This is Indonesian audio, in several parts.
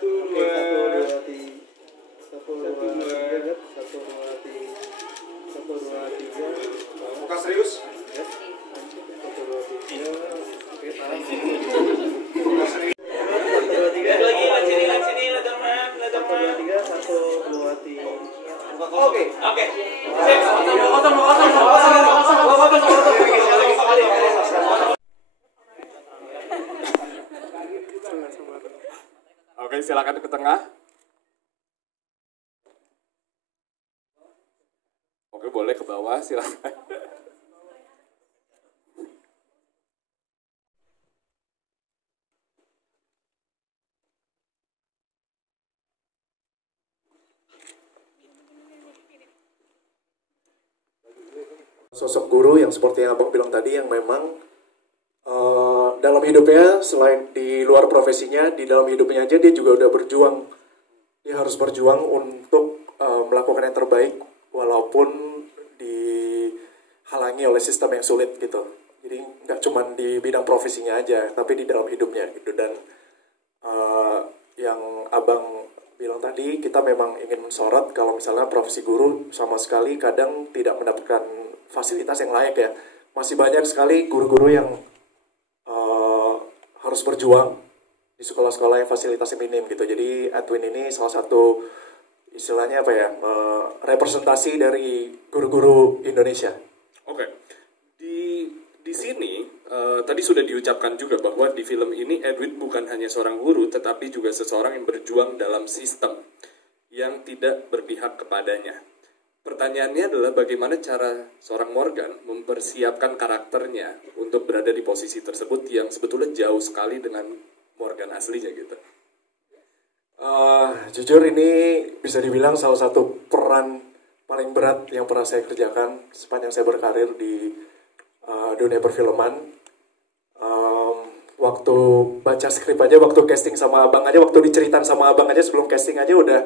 Oke, satu dua tiga, satu dua tiga, satu dua tiga, satu dua tiga. Muka serius? Ya. Satu dua tiga. Oke, tahan. Muka serius. Satu dua tiga. Lagi, lihat sini, Letterman. Satu dua tiga, satu dua tiga. Oke. Oke, silakan ke tengah. Oke, boleh ke bawah, silakan. Sosok guru yang seperti yang Abang bilang tadi, yang memang dalam hidupnya, selain di luar profesinya, di dalam hidupnya aja dia juga udah berjuang. Dia harus berjuang untuk melakukan yang terbaik walaupun dihalangi oleh sistem yang sulit gitu. Jadi nggak cuma di bidang profesinya aja, tapi di dalam hidupnya gitu. Dan yang Abang bilang tadi, kita memang ingin mensorot kalau misalnya profesi guru sama sekali kadang tidak mendapatkan fasilitas yang layak ya. Masih banyak sekali guru-guru yang harus berjuang di sekolah-sekolah yang fasilitasnya minim gitu. Jadi Edwin ini salah satu istilahnya apa ya, representasi dari guru-guru Indonesia. Oke, di sini tadi sudah diucapkan juga bahwa di film ini Edwin bukan hanya seorang guru, tetapi juga seseorang yang berjuang dalam sistem yang tidak berpihak kepadanya. Pertanyaannya adalah bagaimana cara seorang Morgan mempersiapkan karakternya untuk berada di posisi tersebut yang sebetulnya jauh sekali dengan Morgan aslinya gitu. Jujur ini bisa dibilang salah satu peran paling berat yang pernah saya kerjakan sepanjang saya berkarir di dunia perfilman. Waktu baca skrip aja, waktu casting sama Abang aja, waktu diceritain sama Abang aja sebelum casting aja udah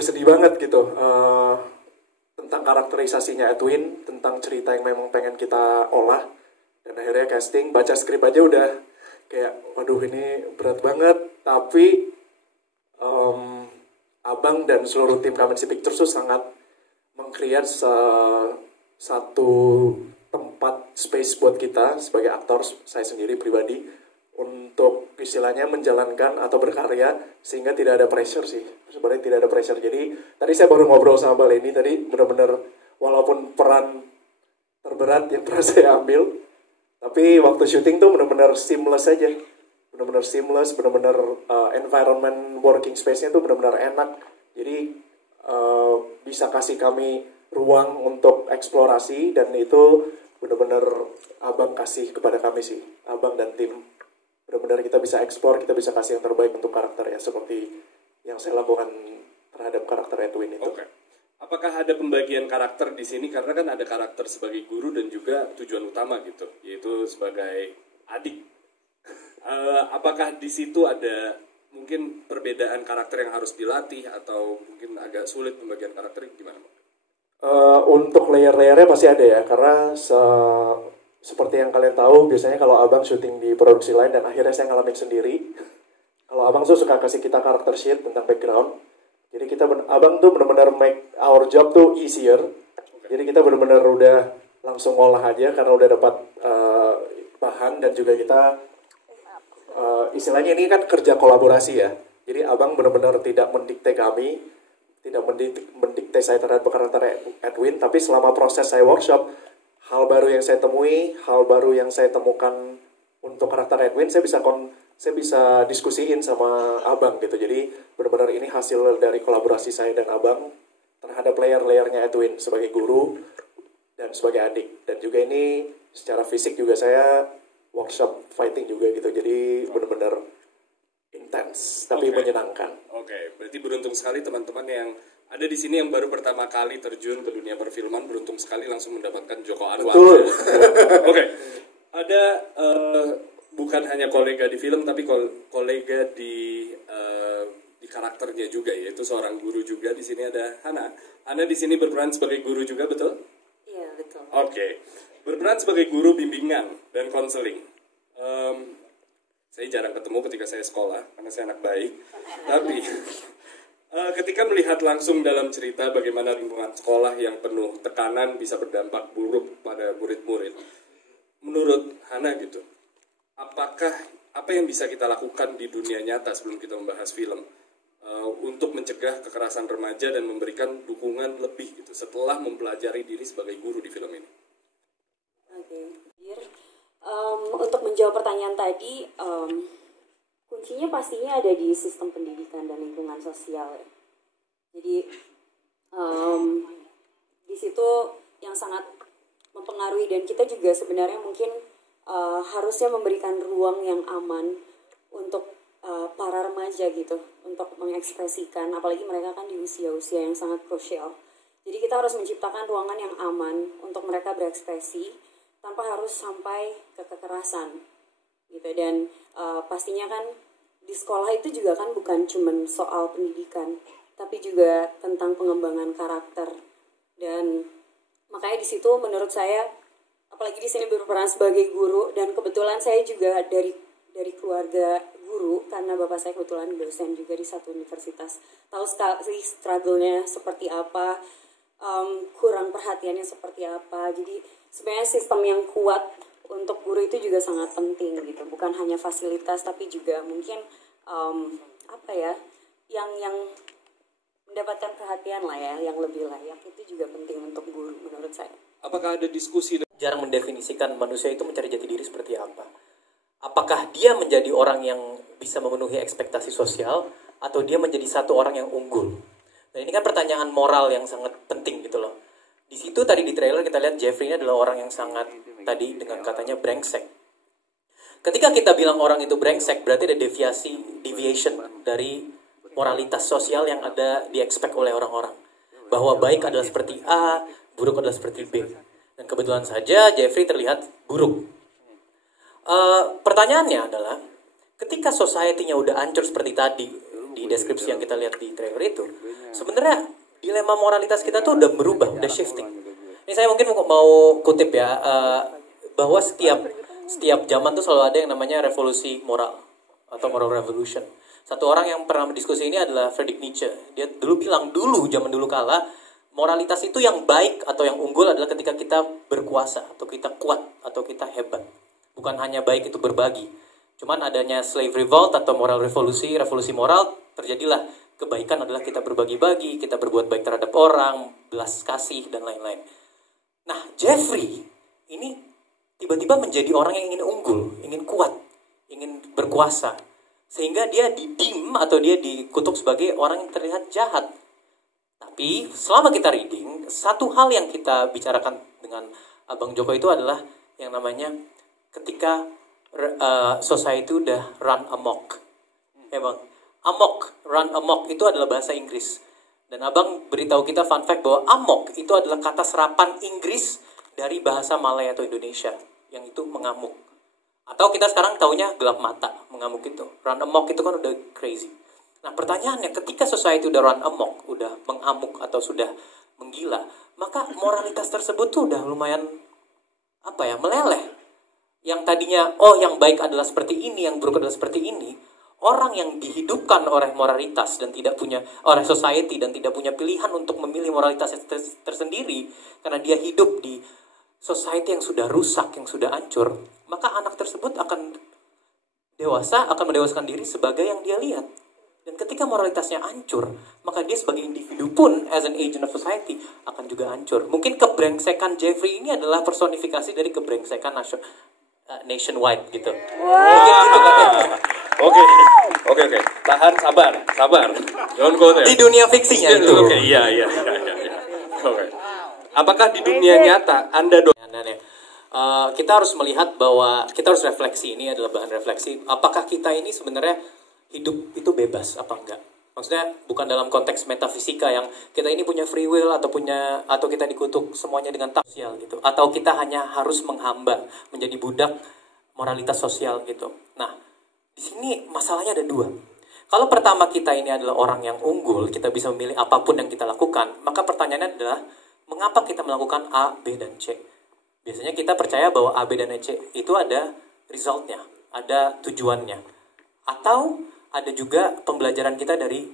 sedih banget gitu. Tentang karakterisasinya Edwin, tentang cerita yang memang pengen kita olah, dan akhirnya casting, baca skrip aja udah kayak, waduh ini berat banget. Tapi Abang dan seluruh tim Kamensi Pictures tuh sangat meng-create satu tempat space buat kita sebagai aktor, saya sendiri pribadi, untuk istilahnya menjalankan atau berkarya sehingga tidak ada pressure sih. Sebenarnya tidak ada pressure. Jadi tadi saya baru ngobrol sama Mbak Leni tadi, benar-benar walaupun peran terberat yang pernah saya ambil, tapi waktu syuting tuh benar-benar seamless aja. Benar-benar seamless, benar-benar environment working space-nya tuh benar-benar enak. Jadi bisa kasih kami ruang untuk eksplorasi, dan itu benar-benar Abang kasih kepada kami sih, Abang dan tim. Benar-benar kita bisa eksplor, kita bisa kasih yang terbaik untuk karakternya, seperti yang saya lakukan terhadap karakter Edwin itu. Oke. Apakah ada pembagian karakter di sini? Karena kan ada karakter sebagai guru dan juga tujuan utama gitu, yaitu sebagai adik. Apakah di situ ada mungkin perbedaan karakter yang harus dilatih, atau mungkin agak sulit pembagian karakter, gimana Pak? Untuk layer-layernya pasti ada ya, karena seperti yang kalian tahu, biasanya kalau Abang syuting di produksi lain, dan akhirnya saya ngalamin sendiri, kalau Abang tuh suka kasih kita karakter sheet tentang background. Jadi Abang tuh benar-benar make our job tuh easier. Jadi kita benar-benar udah langsung ngolah aja karena udah dapat bahan, dan juga kita istilahnya ini kan kerja kolaborasi ya. Jadi Abang benar-benar tidak mendikte kami, tidak mendikte saya terhadap karakter Edwin, tapi selama proses saya workshop, hal baru yang saya temui, hal baru yang saya temukan untuk karakter Edwin, saya bisa diskusiin sama Abang gitu. Jadi benar-benar ini hasil dari kolaborasi saya dan Abang terhadap layer-layernya Edwin sebagai guru dan sebagai adik. Dan juga ini secara fisik juga saya workshop fighting juga gitu. Jadi benar-benar intens tapi menyenangkan. Oke, berarti beruntung sekali teman-teman yang ada di sini yang baru pertama kali terjun ke dunia perfilman, beruntung sekali langsung mendapatkan Joko Anwar. Betul. Oke, ada bukan hanya kolega di film, tapi kolega di karakternya juga, yaitu seorang guru juga. Di sini ada Hana. Hana di sini berperan sebagai guru juga, betul? Iya, betul. Oke, berperan sebagai guru bimbingan dan konseling. Saya jarang ketemu ketika saya sekolah, karena saya anak baik. Tapi ketika melihat langsung dalam cerita bagaimana lingkungan sekolah yang penuh tekanan bisa berdampak buruk pada murid-murid, menurut Hana gitu, apakah apa yang bisa kita lakukan di dunia nyata sebelum kita membahas film untuk mencegah kekerasan remaja dan memberikan dukungan lebih gitu setelah mempelajari diri sebagai guru di film ini? Oke, untuk menjawab pertanyaan tadi, kuncinya pastinya ada di sistem pendidikan dan lingkungan sosial ya. Jadi di situ yang sangat mempengaruhi, dan kita juga sebenarnya mungkin harusnya memberikan ruang yang aman untuk para remaja gitu, untuk mengekspresikan, apalagi mereka kan di usia-usia yang sangat krusial. Jadi kita harus menciptakan ruangan yang aman untuk mereka berekspresi tanpa harus sampai ke kekerasan gitu. Dan pastinya kan di sekolah itu juga kan bukan cuman soal pendidikan, tapi juga tentang pengembangan karakter. Dan makanya di situ menurut saya, apalagi di sini berperan sebagai guru, dan kebetulan saya juga dari keluarga guru karena bapak saya kebetulan dosen juga di satu universitas. Tahu sekali struggle-nya seperti apa, kurang perhatiannya seperti apa. Jadi sebenarnya sistem yang kuat untuk guru itu juga sangat penting gitu. Bukan hanya fasilitas, tapi juga mungkin yang mendapatkan perhatian lah ya, yang lebih layak, itu juga penting untuk guru menurut saya. Apakah ada diskusi? Jarang mendefinisikan manusia itu mencari jati diri seperti apa. Apakah dia menjadi orang yang bisa memenuhi ekspektasi sosial, atau dia menjadi satu orang yang unggul? Dan ini kan pertanyaan moral yang sangat penting gitu loh. Di situ tadi di trailer kita lihat Jeffrey ini adalah orang yang sangat, tadi dengan katanya brengsek. Ketika kita bilang orang itu brengsek, berarti ada deviation dari moralitas sosial yang ada di-expect oleh orang-orang. Bahwa baik adalah seperti A, buruk adalah seperti B. Dan kebetulan saja Jeffrey terlihat buruk. Pertanyaannya adalah, ketika society-nya udah hancur seperti tadi di deskripsi yang kita lihat di trailer itu, sebenarnya dilema moralitas kita tuh udah berubah, udah shifting. Ini saya mungkin mau kutip ya, bahwa setiap zaman tuh selalu ada yang namanya revolusi moral atau moral revolution. Satu orang yang pernah berdiskusi ini adalah Friedrich Nietzsche. Dia dulu bilang, zaman dulu kala, moralitas itu yang baik atau yang unggul adalah ketika kita berkuasa, atau kita kuat, atau kita hebat. Bukan hanya baik itu berbagi. Cuman adanya slave revolt atau moral revolusi moral, terjadilah kebaikan adalah kita berbagi-bagi, kita berbuat baik terhadap orang, belas kasih, dan lain-lain. Nah, Jeffrey ini tiba-tiba menjadi orang yang ingin unggul, ingin kuat, ingin berkuasa. Sehingga dia didim atau dia dikutuk sebagai orang yang terlihat jahat. Tapi selama kita reading, satu hal yang kita bicarakan dengan Abang Joko itu adalah yang namanya ketika society udah run amok. Ya bang, run amok itu adalah bahasa Inggris. Dan abang beritahu kita fun fact bahwa amok itu adalah kata serapan Inggris dari bahasa Malay atau Indonesia, yang itu mengamuk. Atau kita sekarang taunya gelap mata, mengamuk itu. Run amok itu kan udah crazy. Nah pertanyaannya, ketika society udah run amok, udah mengamuk atau sudah menggila, maka moralitas tersebut tuh udah lumayan meleleh. Yang tadinya, yang baik adalah seperti ini, yang buruk adalah seperti ini. Orang yang dihidupkan oleh moralitas dan tidak punya, oleh society dan tidak punya pilihan untuk memilih moralitas tersendiri, karena dia hidup di society yang sudah rusak, yang sudah hancur, maka anak tersebut akan mendewasakan diri sebagai yang dia lihat. Dan ketika moralitasnya hancur, maka dia sebagai individu pun, as an agent of society, akan juga hancur. Mungkin kebrengsekan Jeffrey ini adalah personifikasi dari kebrengsekan nationwide gitu. Oke. Tahan, sabar. Don't go there. Di dunia fiksinya itu. Oke, iya. Oke. Apakah di dunia nyata Anda kita harus melihat bahwa kita harus refleksi, ini adalah bahan refleksi. Apakah kita ini sebenarnya hidup itu bebas apa enggak? Maksudnya bukan dalam konteks metafisika yang kita ini punya free will atau kita dikutuk semuanya dengan sosial gitu, atau kita hanya harus menghamba menjadi budak moralitas sosial gitu. Nah, di sini masalahnya ada dua. Kalau pertama kita ini adalah orang yang unggul, kita bisa memilih apapun yang kita lakukan, maka pertanyaannya adalah mengapa kita melakukan A, B, dan C? Biasanya kita percaya bahwa A, B, dan C itu ada resultnya. ada tujuannya. Atau ada juga pembelajaran kita dari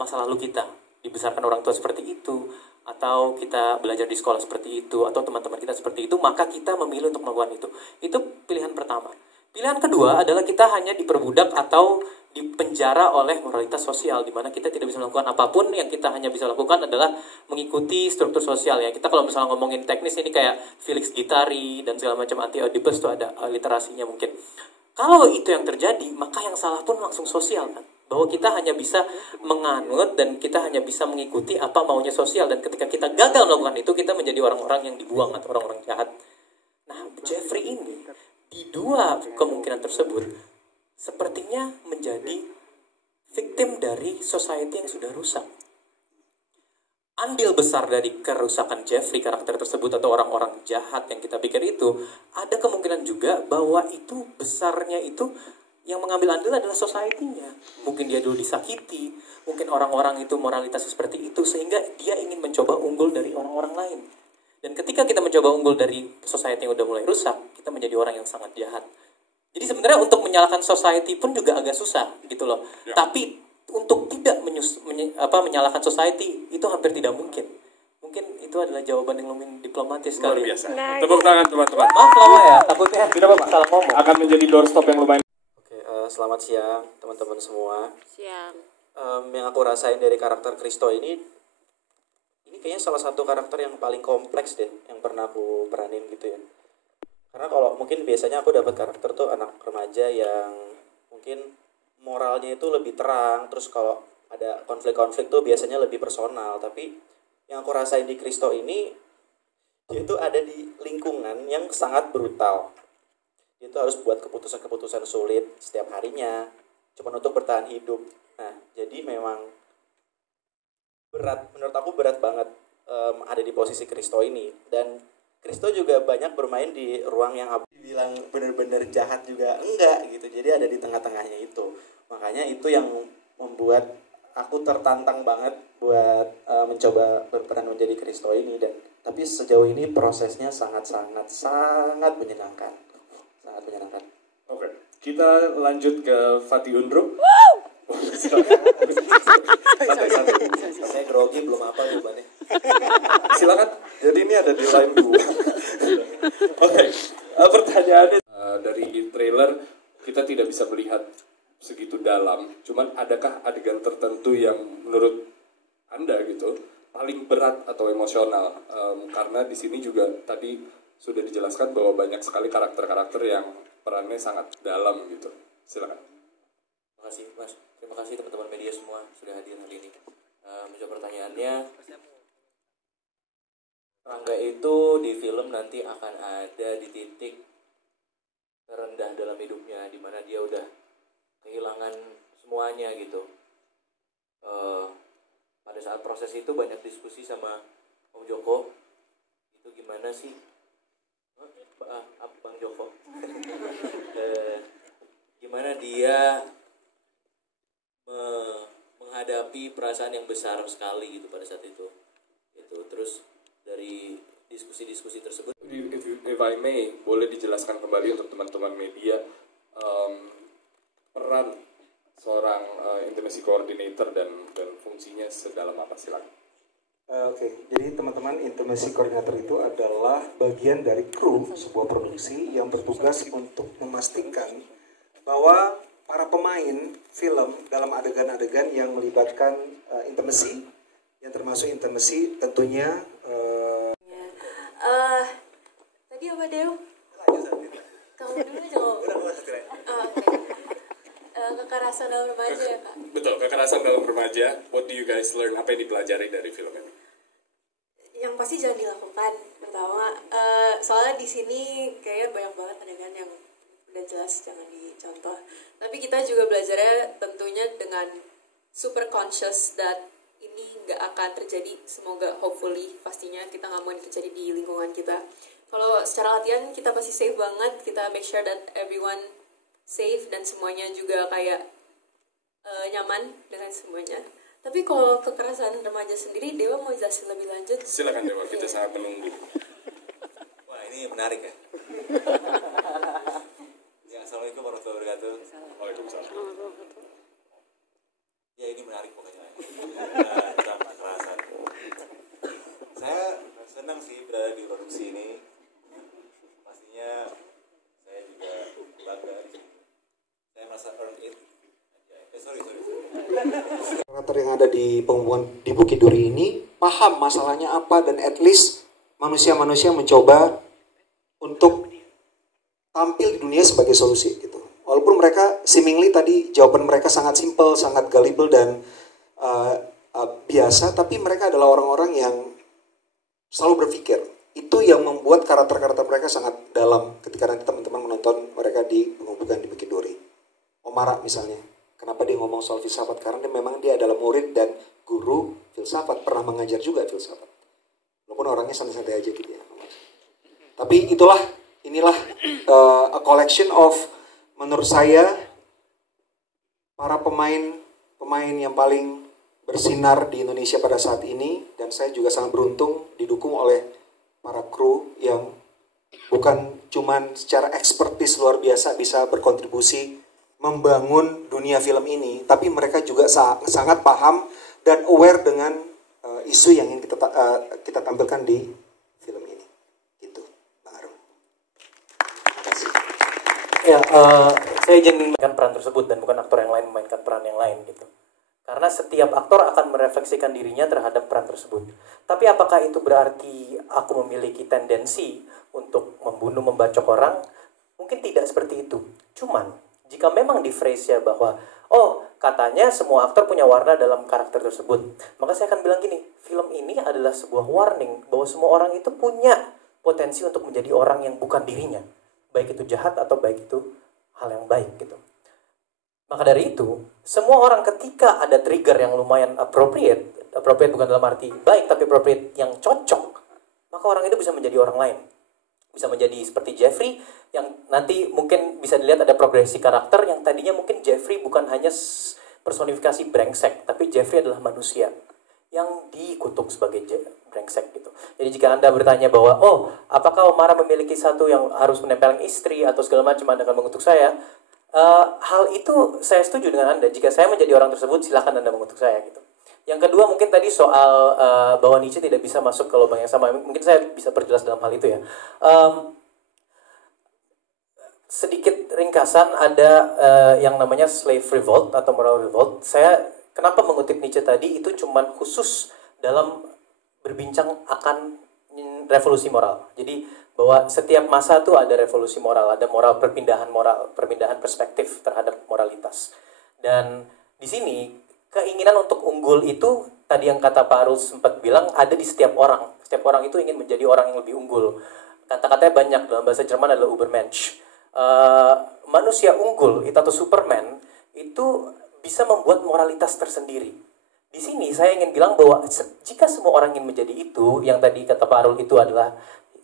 masa lalu kita. Dibesarkan orang tua seperti itu, atau kita belajar di sekolah seperti itu, atau teman-teman kita seperti itu, maka kita memilih untuk melakukan itu. Itu pilihan pertama. Pilihan kedua adalah kita hanya diperbudak atau dipenjara oleh moralitas sosial, di mana kita tidak bisa melakukan apapun. Yang kita hanya bisa lakukan adalah mengikuti struktur sosial ya. Kita kalau misalnya ngomongin teknis ini kayak Felix Guattari dan segala macam anti-Oedipus itu ada literasinya mungkin. Kalau itu yang terjadi, maka yang salah pun langsung sosial kan. Bahwa kita hanya bisa menganut dan kita hanya bisa mengikuti apa maunya sosial. Dan ketika kita gagal melakukan itu, kita menjadi orang-orang yang dibuang atau orang-orang jahat. Nah, Jeffrey ini di dua kemungkinan tersebut sepertinya menjadi victim dari society yang sudah rusak. Andil besar dari kerusakan Jeffrey, karakter tersebut, atau orang-orang jahat yang kita pikir itu, ada kemungkinan juga bahwa itu besarnya itu yang mengambil andil adalah society-nya. Mungkin dia dulu disakiti, mungkin orang-orang itu moralitas seperti itu, sehingga dia ingin mencoba unggul dari orang-orang lain. Dan ketika kita mencoba unggul dari society yang udah mulai rusak, kita menjadi orang yang sangat jahat. Jadi sebenarnya untuk menyalahkan society pun juga agak susah gitu loh. Ya. Tapi untuk tidak menyalahkan society itu hampir tidak mungkin. Mungkin itu adalah jawaban yang lumayan diplomatis sekali. Luar biasa. Tepuk tangan teman-teman. Maaf lama ya, takutnya tidak apa-apa. Salah ngomong. Akan menjadi doorstop yang lumayan. Oke, selamat siang teman-teman semua. Siang. Yang aku rasain dari karakter Kristo ini kayaknya salah satu karakter yang paling kompleks deh yang pernah aku peranin gitu ya. Karena kalau mungkin biasanya aku dapat karakter tuh anak remaja yang mungkin moralnya itu lebih terang, terus kalau ada konflik-konflik tuh biasanya lebih personal. Tapi yang aku rasain di Kristo ini, dia itu ada di lingkungan yang sangat brutal. Dia itu harus buat keputusan-keputusan sulit setiap harinya cuma untuk bertahan hidup. Nah, jadi memang berat, menurut aku berat banget ada di posisi Kristo ini. Dan Kristo juga banyak bermain di ruang yang dibilang benar-benar jahat juga enggak gitu, jadi ada di tengah-tengahnya itu. Makanya itu yang membuat aku tertantang banget buat mencoba berperan menjadi Kristo ini. Dan tapi sejauh ini prosesnya sangat menyenangkan, sangat menyenangkan. Oke, kita lanjut ke Fatih Undro. Saya grogi belum apa jawabannya. Silakan. Jadi ini ada di line 2. Oke. Pertanyaannya dari trailer kita tidak bisa melihat segitu dalam. Cuman adakah adegan tertentu yang menurut Anda gitu paling berat atau emosional? Karena di sini juga tadi sudah dijelaskan bahwa banyak sekali karakter-karakter yang perannya sangat dalam gitu. Silakan. Terima kasih Mas. Terima kasih teman-teman media semua sudah hadir hari ini. Menjawab pertanyaannya, Rangga itu di film nanti akan ada di titik terendah dalam hidupnya, di mana dia udah kehilangan semuanya gitu. Pada saat proses itu banyak diskusi sama Om Joko, itu gimana sih? Bang Joko, gimana dia menghadapi perasaan yang besar sekali gitu pada saat itu. Terus dari diskusi-diskusi tersebut, if I may, boleh dijelaskan kembali untuk teman-teman media peran seorang intimacy coordinator dan fungsinya sedalam apa, silakan. Oke, jadi teman-teman, intimacy coordinator itu adalah bagian dari kru sebuah produksi yang bertugas untuk memastikan bahwa para pemain film dalam adegan-adegan yang melibatkan intimacy, yang termasuk intimacy tentunya Tadi apa Dew? Kamu dulu jawab. Kekerasan dalam remaja ya Kak? Betul, kekerasan dalam remaja. What do you guys learn? Apa yang dipelajari dari film ini? Yang pasti jangan dilakukan. Pertama, soalnya di sini kayaknya banyak banget adegan yang udah jelas jangan dicontoh. Tapi kita juga belajarnya tentunya dengan super conscious that ini nggak akan terjadi. Semoga hopefully pastinya kita nggak mau terjadi di lingkungan kita. Kalau secara latihan kita pasti safe banget. Kita make sure that everyone safe dan semuanya juga kayak nyaman dengan semuanya. Tapi kalau kekerasan remaja sendiri, Dewa mau jelasin lebih lanjut? Silakan Dewa, kita sangat menunggu. wah ini menarik ya. Ya, assalamualaikum warahmatullahi merasa earn it. Sorry. Karakter yang ada di pembunuhan di Bukit Duri ini paham masalahnya apa dan at least manusia-manusia mencoba untuk tampil di dunia sebagai solusi gitu. Walaupun mereka seemingly tadi jawaban mereka sangat simple, sangat gullible dan biasa, tapi mereka adalah orang-orang yang selalu berpikir. Itu yang membuat karakter-karakter mereka sangat dalam ketika nanti teman-teman menonton mereka di pembunuhan di Bukit Duri. Omara misalnya. Kenapa dia ngomong soal filsafat? Karena dia adalah murid dan guru filsafat, pernah mengajar juga filsafat. Walaupun orangnya santai-santai aja gitu ya. Tapi inilah a collection of, menurut saya, para pemain yang paling bersinar di Indonesia pada saat ini, dan saya juga sangat beruntung didukung oleh para kru yang bukan cuman secara ekspertis luar biasa bisa berkontribusi membangun dunia film ini, tapi mereka juga sangat paham dan aware dengan isu yang ingin kita tampilkan di film ini. Gitu, Bang Arum. Terima kasih. Ya, saya izin memainkan peran tersebut dan bukan aktor yang lain memainkan peran yang lain gitu. Karena setiap aktor akan merefleksikan dirinya terhadap peran tersebut. Tapi apakah itu berarti aku memiliki tendensi untuk membunuh, membacok orang? Mungkin tidak seperti itu. Cuman jika memang di phrase-nya bahwa, oh katanya semua aktor punya warna dalam karakter tersebut, maka saya akan bilang gini, film ini adalah sebuah warning bahwa semua orang itu punya potensi untuk menjadi orang yang bukan dirinya. Baik itu jahat atau baik itu hal yang baik gitu. Maka dari itu, semua orang ketika ada trigger yang lumayan appropriate bukan dalam arti baik, tapi appropriate yang cocok, maka orang itu bisa menjadi orang lain. Bisa menjadi seperti Jeffrey, yang nanti mungkin bisa dilihat ada progresi karakter yang tadinya mungkin Jeffrey bukan hanya personifikasi brengsek, tapi Jeffrey adalah manusia yang dikutuk sebagai brengsek gitu. Jadi jika Anda bertanya bahwa, oh apakah Omara memiliki satu yang harus menempelkan istri atau segala macam, Anda akan mengutuk saya, hal itu saya setuju dengan Anda. Jika saya menjadi orang tersebut, silakan Anda mengutuk saya gitu. Yang kedua mungkin tadi soal bahwa Nietzsche tidak bisa masuk ke lubang yang sama. Mungkin saya bisa perjelas dalam hal itu ya. Sedikit ringkasan ada yang namanya slave revolt atau moral revolt. Saya kenapa mengutip Nietzsche tadi itu cuman khusus dalam berbincang akan revolusi moral. Jadi bahwa setiap masa tuh ada revolusi moral, ada moral, perpindahan perspektif terhadap moralitas. Dan di sini keinginan untuk unggul itu tadi yang kata Pak Arul sempat bilang ada di setiap orang. Setiap orang itu ingin menjadi orang yang lebih unggul. Kata-katanya banyak, dalam bahasa Jerman adalah Übermensch. Manusia unggul itu atau Superman itu bisa membuat moralitas tersendiri. Di sini saya ingin bilang bahwa jika semua orang ingin menjadi itu, yang tadi kata Pak Arul itu adalah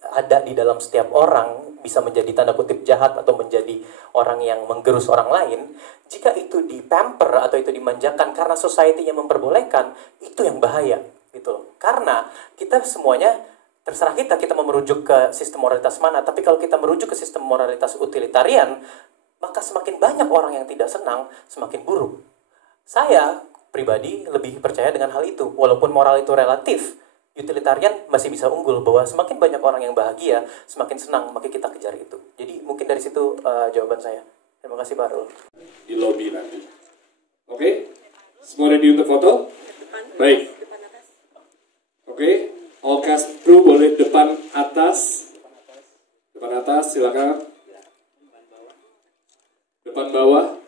ada di dalam setiap orang, bisa menjadi tanda kutip jahat atau menjadi orang yang menggerus orang lain, jika itu dipamper atau itu dimanjakan karena society-nya memperbolehkan, itu yang bahaya gitu. Karena kita semuanya terserah kita mau merujuk ke sistem moralitas mana, tapi kalau kita merujuk ke sistem moralitas utilitarian, maka semakin banyak orang yang tidak senang, semakin buruk. Saya pribadi lebih percaya dengan hal itu, walaupun moral itu relatif, utilitarian masih bisa unggul, bahwa semakin banyak orang yang bahagia, semakin senang, maka kita kejar itu. Jadi mungkin dari situ jawaban saya. Terima kasih Pak Arul. Di lobby nanti. Oke? Semua ready untuk foto? Baik. Oke? All cast crew boleh depan atas. Depan atas, silakan. Depan bawah.